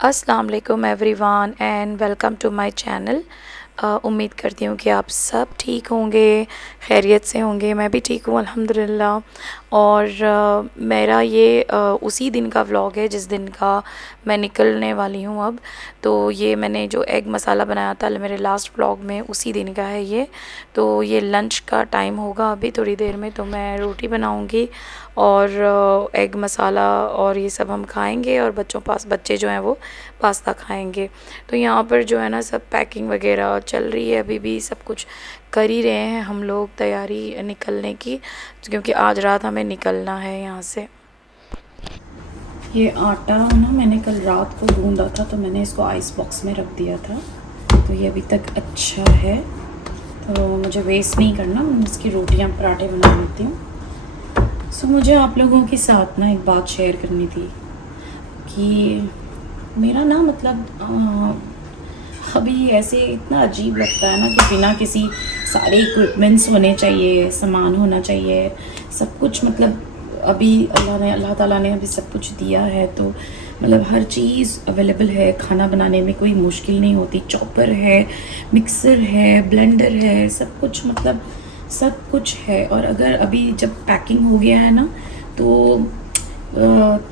अस्सलाम वालेकुम everyone and welcome to my channel. उम्मीद करती हूँ कि आप सब ठीक होंगे, खैरियत से होंगे। मैं भी ठीक हूँ अल्हम्दुलिल्लाह। और मेरा ये उसी दिन का व्लॉग है जिस दिन का मैं निकलने वाली हूँ अब। तो ये मैंने जो एग मसाला बनाया था मेरे लास्ट व्लॉग में, उसी दिन का है ये। तो ये लंच का टाइम होगा अभी थोड़ी देर में, तो मैं रोटी बनाऊँगी और एग मसाला और ये सब हम खाएंगे, और बच्चे जो हैं वो पास्ता खाएंगे। तो यहाँ पर जो है ना सब पैकिंग वगैरह चल रही है, अभी भी सब कुछ कर ही रहे हैं हम लोग, तैयारी निकलने की, क्योंकि आज रात हमें निकलना है यहाँ से। ये आटा ना मैंने कल रात को गूंदा था, तो मैंने इसको आइस बॉक्स में रख दिया था, तो ये अभी तक अच्छा है, तो मुझे वेस्ट नहीं करना। मैं इसकी रोटियाँ पराठे बना लेती हूँ। मुझे आप लोगों के साथ ना एक बात शेयर करनी थी कि मेरा ना मतलब अभी ऐसे इतना अजीब लगता है ना कि बिना किसी सारे इक्विपमेंट्स होने चाहिए, सामान होना चाहिए, सब कुछ। मतलब अभी अल्लाह ताला ने अभी सब कुछ दिया है, तो मतलब हर चीज़ अवेलेबल है। खाना बनाने में कोई मुश्किल नहीं होती। चॉपर है, मिक्सर है, ब्लेंडर है, सब कुछ, मतलब सब कुछ है। और अगर अभी जब पैकिंग हो गया है ना, तो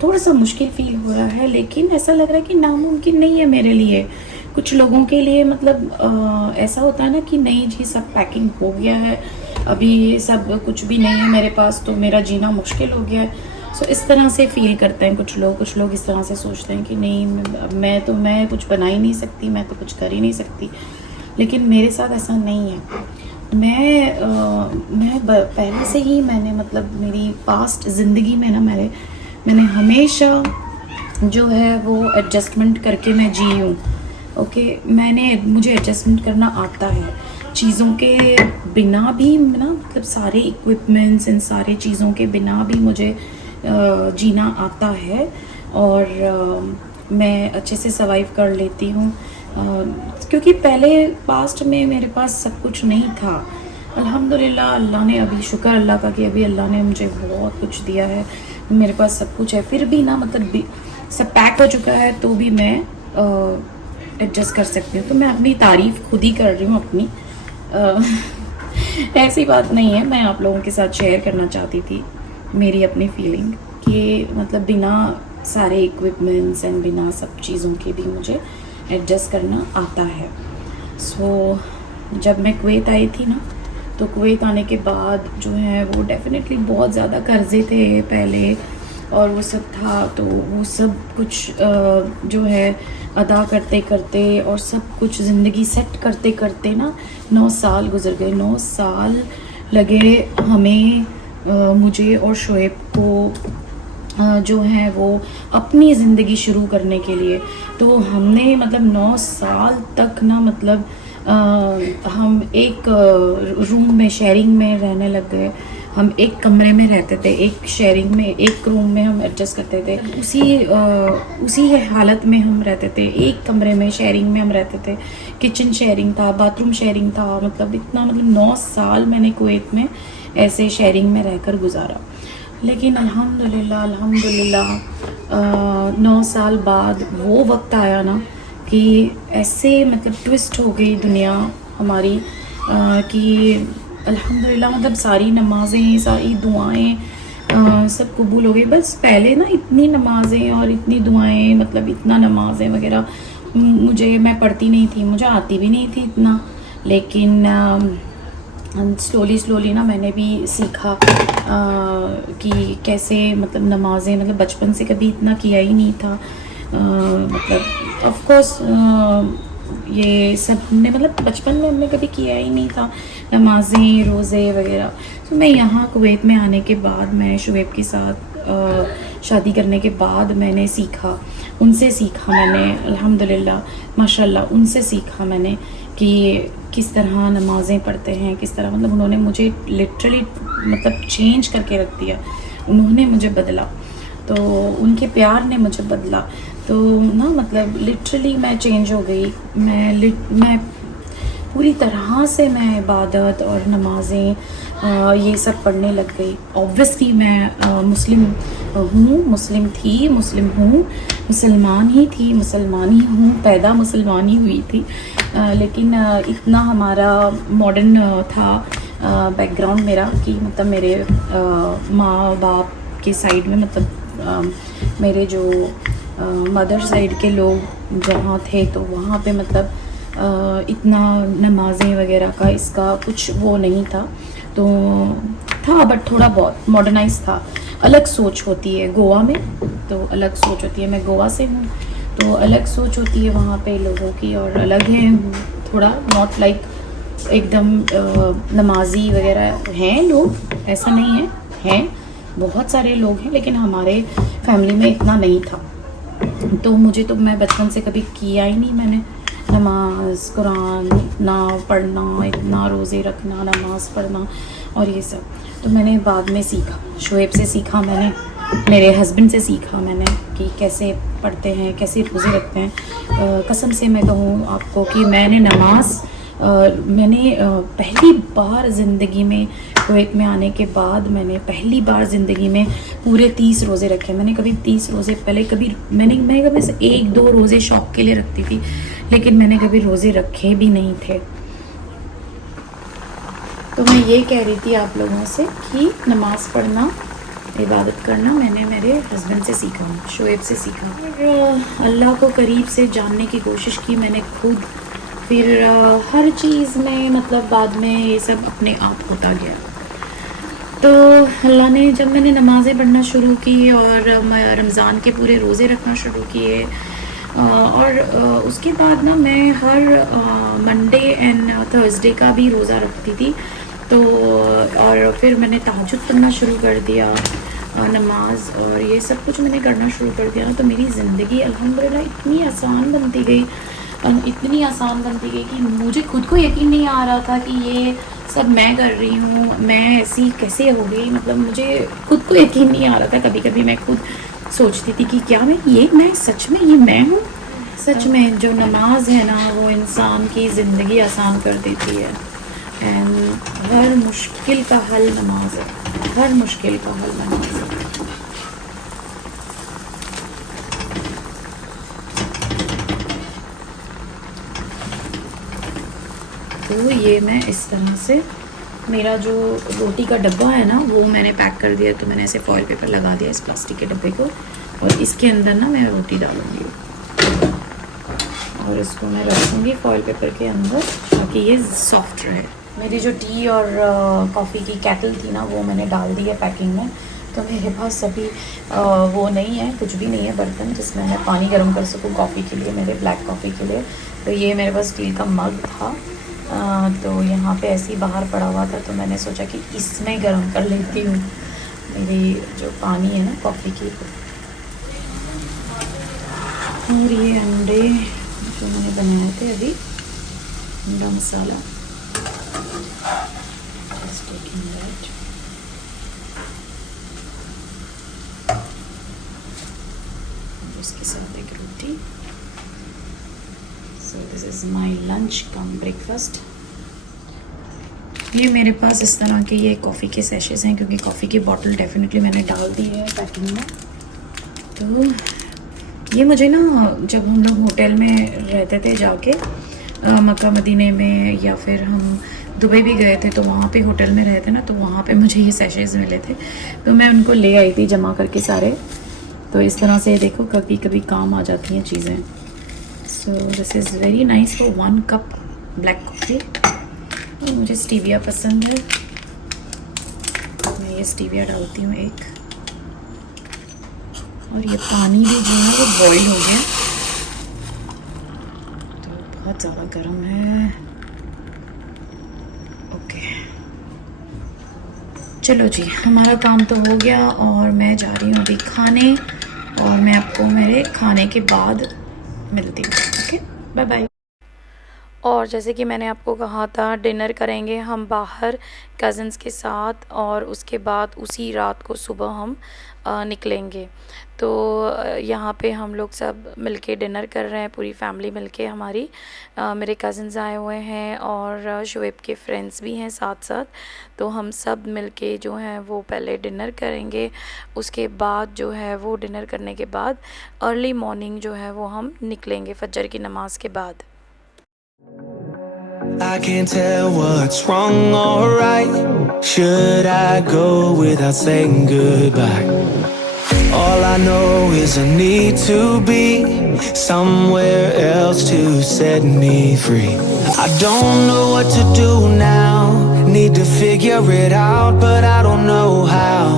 थोड़ा सा मुश्किल फील हो रहा है, लेकिन ऐसा लग रहा है कि नामुमकिन नहीं है मेरे लिए। कुछ लोगों के लिए मतलब ऐसा होता है ना कि नहीं जी सब पैकिंग हो गया है, अभी सब कुछ भी नहीं है मेरे पास, तो मेरा जीना मुश्किल हो गया है। इस तरह से फील करते हैं कुछ लोग इस तरह से सोचते हैं कि नहीं मैं कुछ बना ही नहीं सकती, मैं तो कुछ कर ही नहीं सकती। लेकिन मेरे साथ ऐसा नहीं है। मैं पहले से ही मैंने मतलब मेरी पास्ट ज़िंदगी में ना मैंने हमेशा जो है वो एडजस्टमेंट करके मैं जी हूँ। ओके, मुझे एडजस्टमेंट करना आता है चीज़ों के बिना भी ना, मतलब सारे इक्विपमेंट्स, इन सारे चीज़ों के बिना भी मुझे जीना आता है। और मैं अच्छे से सर्वाइव कर लेती हूँ, क्योंकि पहले पास्ट में मेरे पास सब कुछ नहीं था। अल्हम्दुलिल्लाह, अल्लाह ने अभी शुक्र अल्लाह का कि अभी अल्लाह ने मुझे बहुत कुछ दिया है, मेरे पास सब कुछ है। फिर भी ना मतलब सब पैक हो चुका है, तो भी मैं एडजस्ट कर सकती हूँ। तो मैं अपनी तारीफ़ खुद ही कर रही हूँ अपनी। ऐसी बात नहीं है, मैं आप लोगों के साथ शेयर करना चाहती थी मेरी अपनी फीलिंग कि मतलब बिना सारे इक्विपमेंट्स एंड बिना सब चीज़ों के भी मुझे एडजस्ट करना आता है। जब मैं कुवैत आई थी ना, तो कुवैत आने के बाद जो है वो डेफिनेटली बहुत ज़्यादा कर्ज़े थे पहले, और वो सब था, तो वो सब कुछ जो है अदा करते करते और सब कुछ ज़िंदगी सेट करते करते ना 9 साल गुजर गए। 9 साल लगे हमें, मुझे और शुएब को जो है वो अपनी ज़िंदगी शुरू करने के लिए। तो हमने मतलब 9 साल तक ना मतलब हम एक रूम में, शेयरिंग में रहने लग गए। हम एक कमरे में रहते थे, एक शेयरिंग में, एक रूम में हम एडजस्ट करते थे। उसी हालत में हम रहते थे, एक कमरे में शेयरिंग में हम रहते थे। किचन शेयरिंग था, बाथरूम शेयरिंग था, मतलब इतना, मतलब 9 साल मैंने कुवैत में ऐसे शेयरिंग में रहकर गुजारा। लेकिन अल्हम्दुलिल्लाह 9 साल बाद वो वक्त आया ना कि ऐसे मतलब ट्विस्ट हो गई दुनिया हमारी कि अल्हम्दुलिल्लाह मतलब सारी नमाज़ें, सारी दुआएं सब कबूल हो गई। बस पहले ना इतनी नमाज़ें और इतनी दुआएं, मतलब इतना नमाज़ें वगैरह मैं पढ़ती नहीं थी, मुझे आती भी नहीं थी इतना। लेकिन स्लोली ना मैंने भी सीखा कि कैसे मतलब नमाज़ें, मतलब बचपन से कभी इतना किया ही नहीं था। मतलब ऑफ कोर्स ये सब ने मतलब बचपन में हमने कभी किया ही नहीं था, नमाज़ें, रोज़े वगैरह। तो मैं यहाँ कुवैत में आने के बाद, मैं शुएब के साथ शादी करने के बाद मैंने सीखा, उनसे सीखा मैंने, अल्हम्दुलिल्लाह माशाल्लाह, उनसे सीखा मैंने कि किस तरह नमाज़ें पढ़ते हैं, किस तरह, मतलब उन्होंने मुझे लिटरली मतलब चेंज करके रख दिया, उन्होंने मुझे बदला, तो उनके प्यार ने मुझे बदला। तो ना मतलब लिटरली मैं चेंज हो गई। मैं पूरी तरह से मैं इबादत और नमाज़ें ये सब पढ़ने लग गई। ऑब्वियसली मैं मुस्लिम हूँ, मुस्लिम थी, मुस्लिम हूँ, मुसलमान ही थी, मुसलमान ही हूँ, पैदा मुसलमान ही हुई थी। लेकिन इतना हमारा मॉडर्न था बैकग्राउंड मेरा कि मतलब मेरे माँ बाप के साइड में मतलब मेरे जो मदर साइड के लोग जहाँ थे तो वहाँ पे मतलब इतना नमाज़ें वगैरह का इसका कुछ वो नहीं था, तो था बट थोड़ा बहुत मॉडर्नाइज था। अलग सोच होती है गोवा में, तो अलग सोच होती है। मैं गोवा से हूँ तो अलग सोच होती है वहाँ पे लोगों की, और अलग है थोड़ा, नॉट लाइक एकदम नमाजी वगैरह हैं लोग, ऐसा नहीं है, हैं बहुत सारे लोग हैं, लेकिन हमारे फैमिली में इतना नहीं था। तो मुझे तो, मैं बचपन से कभी किया ही नहीं मैंने नमाज, कुरान इतना पढ़ना, इतना रोज़े रखना, नमाज़ पढ़ना और ये सब। तो मैंने बाद में सीखा, शोएब से सीखा मैंने, मेरे हस्बैंड से सीखा मैंने कि कैसे पढ़ते हैं, कैसे रोज़े रखते हैं। कसम से मैं कहूँ आपको कि मैंने नमाज़ मैंने पहली बार ज़िंदगी में, कुवैत में आने के बाद मैंने पहली बार ज़िंदगी में पूरे 30 रोज़े रखे। मैंने कभी 30 रोज़े पहले कभी मैं कभी से 1-2 रोज़े शौक़ के लिए रखती थी, लेकिन मैंने कभी रोज़े रखे भी नहीं थे। तो मैं ये कह रही थी आप लोगों से कि नमाज़ पढ़ना, इबादत करना मैंने मेरे हस्बैंड से सीखा, शोएब से सीखा। और अल्लाह को करीब से जानने की कोशिश की मैंने खुद। फिर हर चीज़ में मतलब बाद में ये सब अपने आप होता गया। तो अल्लाह ने, जब मैंने नमाज़ें पढ़ना शुरू की और रमज़ान के पूरे रोज़े रखना शुरू किए, और उसके बाद ना मैं हर मंडे एंड थर्सडे का भी रोज़ा रखती थी। तो और फिर मैंने तहज्जुद पढ़ना शुरू कर दिया, नमाज और ये सब कुछ मैंने करना शुरू कर दिया ना, तो मेरी ज़िंदगी अल्हम्दुलिल्लाह इतनी आसान बनती गई, इतनी आसान बनती गई कि मुझे खुद को यकीन नहीं आ रहा था कि ये सब मैं कर रही हूँ, मैं ऐसी कैसे हो गई। मतलब मुझे खुद को यकीन नहीं आ रहा था। कभी कभी मैं खुद सोचती थी कि क्या मैं सच में ये मैं हूँ। सच में जो नमाज है ना, वो इंसान की ज़िंदगी आसान कर देती है। एंड हर मुश्किल का हल नमाज है, हर मुश्किल का हल नमाज है। तो ये मैं इस तरह से, मेरा जो रोटी का डब्बा है ना वो मैंने पैक कर दिया। तो मैंने ऐसे फॉइल पेपर लगा दिया इस प्लास्टिक के डब्बे को, और इसके अंदर ना मैं रोटी डालूँगी और इसको मैं रखूँगी फॉइल पेपर के अंदर ताकि ये सॉफ्ट रहे। मेरी जो टी और कॉफ़ी की केटल थी ना, वो मैंने डाल दी है पैकिंग में। तो मेरे पास अभी वो नहीं है, कुछ भी नहीं है बर्तन जिसमें मैं पानी गर्म कर सकूँ कॉफ़ी के लिए, मेरे ब्लैक कॉफ़ी के लिए। तो ये मेरे पास स्टील का मग था, तो यहाँ पे ऐसे ही बाहर पड़ा हुआ था, तो मैंने सोचा कि इसमें गर्म कर लेती हूँ मेरी जो पानी है ना कॉफ़ी की। और ये अंडे जो मैंने बनाए थे अभी, अंडा मसाला, उसके साथ एक रोटी। So this is my lunch come breakfast. ये मेरे पास इस तरह के ये कॉफ़ी के सैशेज़ हैं, क्योंकि कॉफ़ी की बॉटल डेफिनेटली मैंने डाल दी है पैकिंग में। तो ये मुझे ना, जब हम लोग होटल में रहते थे जाके मक्का मदीने में, या फिर हम दुबई भी गए थे तो वहाँ पे होटल में रहते ना, तो वहाँ पे मुझे ये सैशेज़ मिले थे, तो मैं उनको ले आई थी जमा करके सारे। तो इस तरह से देखो कभी कभी काम आ जाती हैं चीज़ें। सो this is very nice for 1 cup black coffee. और मुझे स्टीविया पसंद है, मैं ये स्टीविया डालती हूँ एक। और ये पानी भी जो है वो बॉईल हो गया, तो बहुत ज़्यादा गर्म है। ओके चलो जी, हमारा काम तो हो गया और मैं जा रही हूँ अभी खाने, और मैं आपको मेरे खाने के बाद मिलती हूँ। Okay, bye bye. और जैसे कि मैंने आपको कहा था, डिनर करेंगे हम बाहर कज़न्स के साथ, और उसके बाद उसी रात को सुबह हम निकलेंगे। तो यहाँ पे हम लोग सब मिलके डिनर कर रहे हैं, पूरी फैमिली मिलके हमारी। मेरे कज़न्स आए हुए हैं और शोएब के फ्रेंड्स भी हैं साथ साथ। तो हम सब मिलके जो हैं वो पहले डिनर करेंगे, उसके बाद जो है वो डिनर करने के बाद अर्ली मॉर्निंग जो है वो हम निकलेंगे फजर की नमाज के बाद। I can't tell what's wrong or right. Should I go without saying goodbye? All I know is I need to be somewhere else to set me free. I don't know what to do now. Need to figure it out, but I don't know how.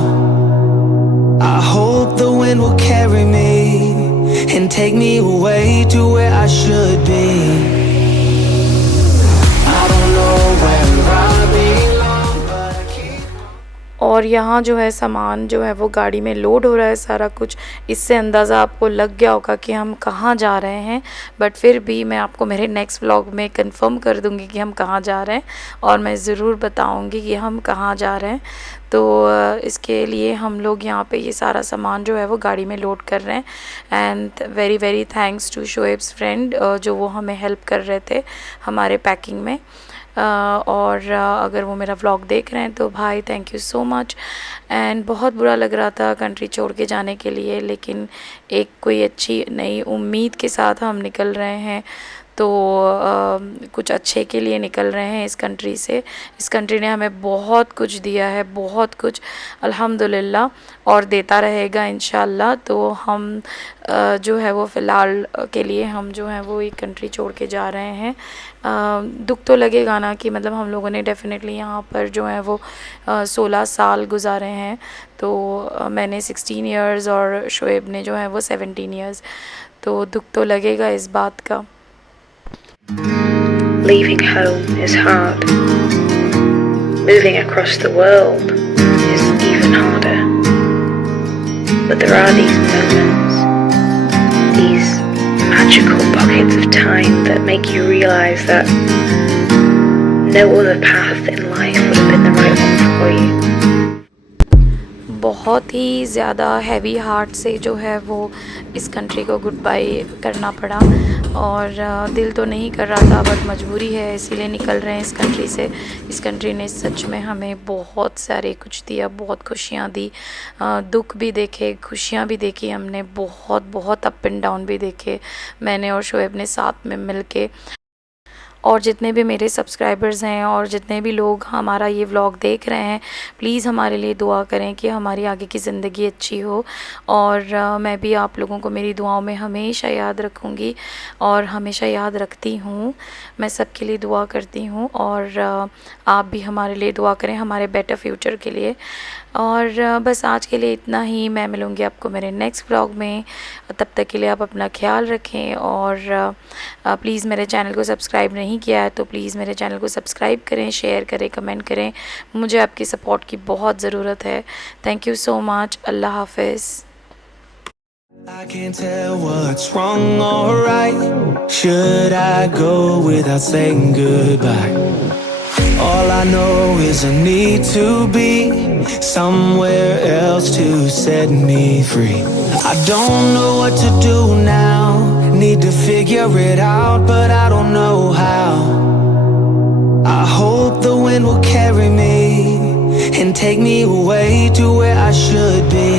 I hope the wind will carry me and take me away to where I should be. और यहाँ जो है सामान जो है वो गाड़ी में लोड हो रहा है सारा कुछ। इससे अंदाज़ा आपको लग गया होगा कि हम कहाँ जा रहे हैं, बट फिर भी मैं आपको मेरे नेक्स्ट व्लॉग में कंफर्म कर दूँगी कि हम कहाँ जा रहे हैं और मैं ज़रूर बताऊँगी कि हम कहाँ जा रहे हैं। तो इसके लिए हम लोग यहाँ पे ये सारा सामान जो है वो गाड़ी में लोड कर रहे हैं। And very very thanks to Shoaib's friend जो वो हमें हेल्प कर रहे थे हमारे पैकिंग में। और अगर वो मेरा व्लॉग देख रहे हैं तो भाई thank you so much. And बहुत बुरा लग रहा था कंट्री छोड़ के जाने के लिए, लेकिन एक कोई अच्छी नई उम्मीद के साथ हम निकल रहे हैं। तो कुछ अच्छे के लिए निकल रहे हैं इस कंट्री से। इस कंट्री ने हमें बहुत कुछ दिया है, बहुत कुछ अल्हम्दुलिल्लाह, और देता रहेगा इंशाल्लाह। तो हम जो है वो फ़िलहाल के लिए हम जो है वो एक कंट्री छोड़ के जा रहे हैं। दुख तो लगेगा ना कि मतलब हम लोगों ने डेफ़िनेटली यहाँ पर जो है वो 16 साल गुजारे हैं। तो मैंने 16 इयर्स और शोएब ने जो है वो 17 इयर्स। तो दुख तो लगेगा इस बात का। Leaving home is hard. Moving across the world is even harder. But there are these moments, these magical pockets of time that make you realize that no other path in life would have been the right one for you. बहुत ही ज़्यादा heavy heart से जो है वो इस country को good bye करना पड़ा, और दिल तो नहीं कर रहा था बट मजबूरी है, इसीलिए निकल रहे हैं इस कंट्री से। इस कंट्री ने सच में हमें बहुत सारे कुछ दिया, बहुत खुशियाँ दी, दुख भी देखे, खुशियाँ भी देखी हमने, बहुत बहुत अप एंड डाउन भी देखे मैंने और शोएब ने साथ में मिल के। और जितने भी मेरे सब्सक्राइबर्स हैं और जितने भी लोग हमारा ये व्लॉग देख रहे हैं, प्लीज़ हमारे लिए दुआ करें कि हमारी आगे की ज़िंदगी अच्छी हो। और मैं भी आप लोगों को मेरी दुआओं में हमेशा याद रखूँगी और हमेशा याद रखती हूँ। मैं सबके लिए दुआ करती हूँ और आप भी हमारे लिए दुआ करें, हमारे बेटर फ्यूचर के लिए। और बस आज के लिए इतना ही। मैं मिलूँगी आपको मेरे नेक्स्ट व्लॉग में। तब तक के लिए आप अपना ख्याल रखें, और प्लीज़ मेरे चैनल को सब्सक्राइब नहीं किया है तो प्लीज़ मेरे चैनल को सब्सक्राइब करें, शेयर करें, कमेंट करें। मुझे आपकी सपोर्ट की बहुत ज़रूरत है। Thank you so much. अल्लाह हाफ़िज़। I can't tell what's wrong or right. Should I go without saying goodbye? All I know is I need to be somewhere else to set me free. I don't know what to do now. Need to figure it out, but I don't know how. I hope the wind will carry me and take me away to where I should be.